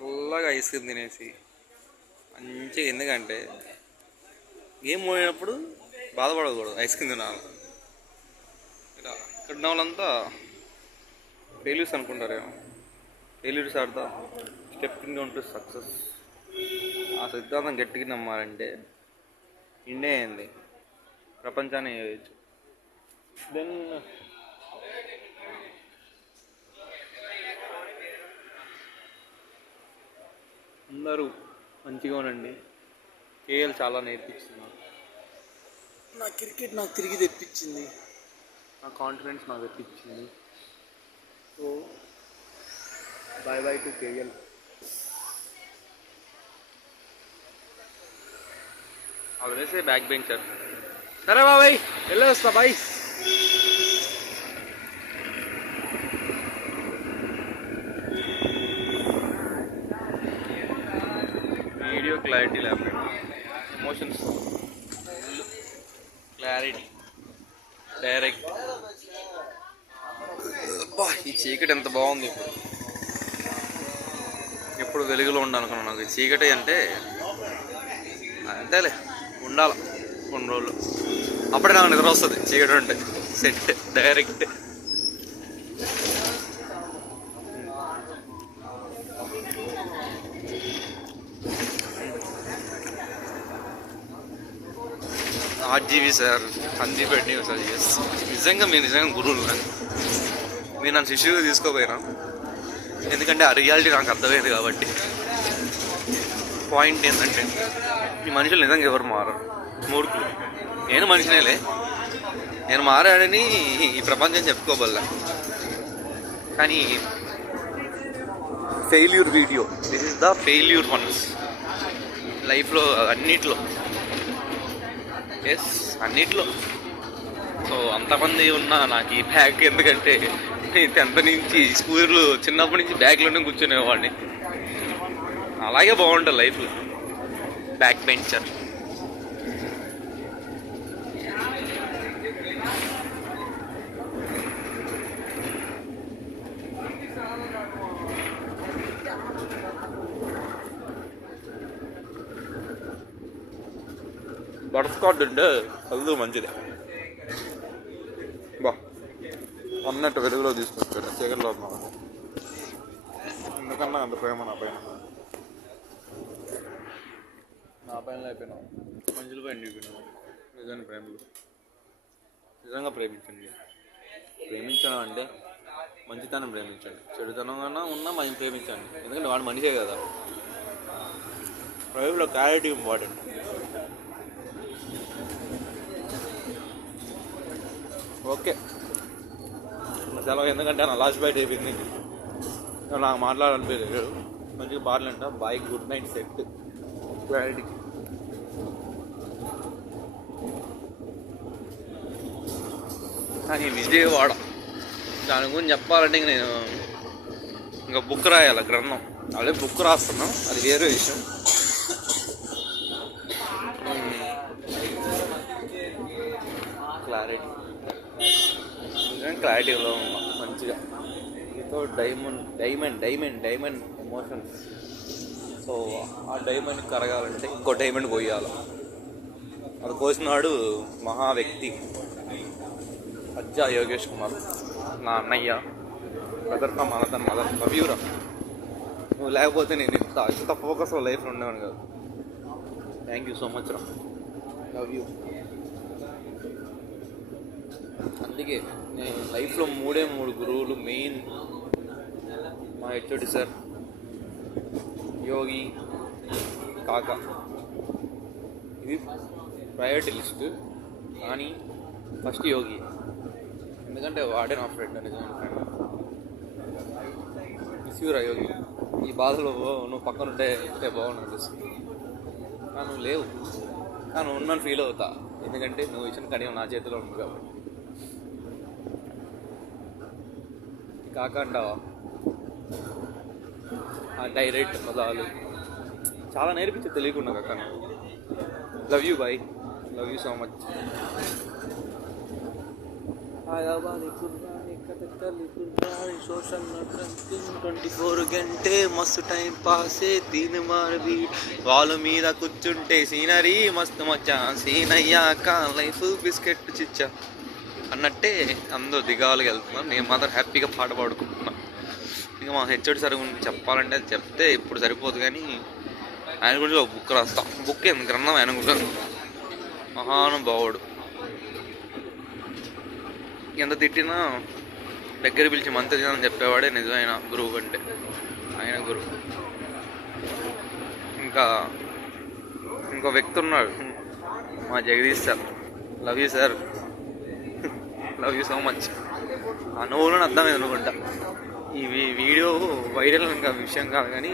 చల్లగా ice cream తినేసి మంచిగా. ఎందుకంటే గేమ్ పోయినప్పుడు బాధపడకూడదు, ఐస్ క్రీమ్ తినాలి. ఇలా ఇక్కడ ఉన్న వాళ్ళంతా ఫెయిల్యూర్స్ అనుకుంటారేమో. Failures are the stepping down to success. ఆ సిద్ధాంతం గట్టిగా నమ్మాలంటే ఇండియా ఏంది ప్రపంచాన్ని చేయొచ్చు. దెన్ అందరూ మంచిగా ఉండండి. కేఎల్ చాలా నేర్పించింది నా క్రికెట్, నాకు తిరిగి తెప్పించింది, నా కాన్ఫిడెన్స్ నాకు తెప్పించింది. So bye bye to KL. Always a back bencher. సరే బాబాయ్, వెళ్ళొస్తా, బాయ్. వీడియో క్లారిటీ లేకపోయినా ఎమోషన్స్ క్లారిటీ డైరెక్ట్. ఈ చీకటి ఎంత బాగుంది. ఎప్పుడు వెలుగులో ఉండాలనుకున్నాను. నాకు చీకటి అంటే అంతేలే, ఉండాలి కొన్ని రోజులు. అప్పుడే నాకు నిద్ర వస్తుంది చీకటి ఉంటే. Set direct. ఆర్జీవి సార్, హందీపేట న్యూస్ అది. నిజంగా నిజంగా గురువులు. మీరు నన్ను శిష్యుగా తీసుకోపోయినా, ఎందుకంటే ఆ రియాలిటీ నాకు అర్థమైంది కాబట్టి. పాయింట్ ఏంటంటే ఈ మనుషులు నిజంగా ఎవరు మారరు, మూర్ఖులు. నేను మనిషినేలే, నేను మారాడని ఈ ప్రపంచం చెప్పుకోబల్లా. కానీ failure video, this is the failure once లైఫ్లో, అన్నిట్లో. ఎస్, అన్నిట్లో. సో అంతమంది ఉన్నా నాకు ఈ బ్యాగ్ ఎందుకంటే 10th నుంచి స్కూల్లో చిన్నప్పటి నుంచి బ్యాగ్లోనే కూర్చునేవాడిని. అలాగే బాగుంటుంది లైఫ్లో. Back bencher. బటర్స్కాచ్ ఉంటే అది మంచిదే బా అన్నట్టు. వెలుగులో తీసుకొచ్చాడు, చీకటిలో ఉన్నాడు. ఎందుకన్నా అంత ప్రేమ నా పైన అయిపోయినావు. మనుషుల పైన చూపినావు నిజాన్ని. ప్రేమలు నిజంగా ప్రేమించండి. ప్రేమించడం అంటే మంచితనం ప్రేమించండి. చెడుతనం కన్నా ఉన్నా మనం ప్రేమించండి. ఎందుకంటే వాడు మనిషే కదా. లైఫ్లో క్లారిటీ ఇంపార్టెంట్. ఓకే, సెలవు. ఎందుకంటే నా లాస్ట్ బైట్ అయిపోయింది. నాకు మాట్లాడాలనిపించలేదు. మంచిగా పాటలంట. Bye, good night, set, clarity. కానీ విజయవాడ దాని గురించి చెప్పాలంటే ఇంక నేను ఇంకా బుక్ రాయాలి, గ్రంథం. అదే బుక్ రాస్తున్నాం, అది వేరే విషయం. క్లారిటీలో ఉన్నా మంచిగా. So diamond emotions. సో ఆ డైమండ్ కరగాలంటే ఇంకో డైమండ్ పోయాలి. అది కోసినాడు మహా వ్యక్తి అజ్జా యోగేష్ కుమార్, నా అన్నయ్య, brother from another mother. Love you రా. నువ్వు లేకపోతే నేను ఇంత ఫోకస్ లైఫ్లో ఉండేవాను కాదు. థ్యాంక్ యూ సో మచ్ రా. Love you. అందుకే నేను లైఫ్లో 3 గురువులు మెయిన్. మా హెచ్ఓడి సార్, యోగి, కాకా. ఇది ప్రయారిటీ లిస్ట్. కానీ ఫస్ట్ యోగి, ఎందుకంటే వాడే నా ఫ్రెండ్. నిజమైన ఫ్రెండ్. మిస్యూరా యోగి. ఈ బాధలో నువ్వు పక్కన ఉంటే బాగుండు అనిపిస్తుంది. కానీ నువ్వు లేవు. కానీ ఉన్నాను ఫీల్ అవుతా, ఎందుకంటే నువ్వు ఇచ్చిన కడియం నా చేతిలో ఉంది కాబట్టి. కాకా అంటావా, ఆ డైరెక్ట్ పదాలు చాలా నేర్పించి తెలియకుండా కాక. Love you bye, love you so much. Social 24 గంటే మస్తు టైం పాసే తీన్ మారవి వాళ్ళ మీద కూర్చుంటే సీనరీ మస్తు మచ్చా సీన్ అయ్యాక లైఫ్ బిస్కెట్ చిచ్చా అన్నట్టే అందరూ దిగాలుగా వెళ్తున్నారు. నేను మాత్రం హ్యాపీగా పాట పాడుకుంటున్నాను. ఇంకా మా హెచ్ఓడి సార్ గురించి చెప్పాలంటే అది చెప్తే ఇప్పుడు సరిపోదు, కానీ ఆయన గురించి ఒక బుక్ రాస్తాం. బుక్ ఎందుకు గ్రంథం ఆయన గురించి. మహానుభావుడు, ఎంత తిట్టినా దగ్గర పిలిచి మంత్రి అని చెప్పేవాడే నిజమైన గురువు అంటే ఆయన గురువు. ఇంకా ఇంకో వ్యక్తి ఉన్నాడు, మా Jagadish sir. Love you sir, love you so much. ఆ నువ్వులను అర్థమైంది అనుకుంటా. ఈ వీడియో వైరల్ ఇంకా విషయం కాదు, కానీ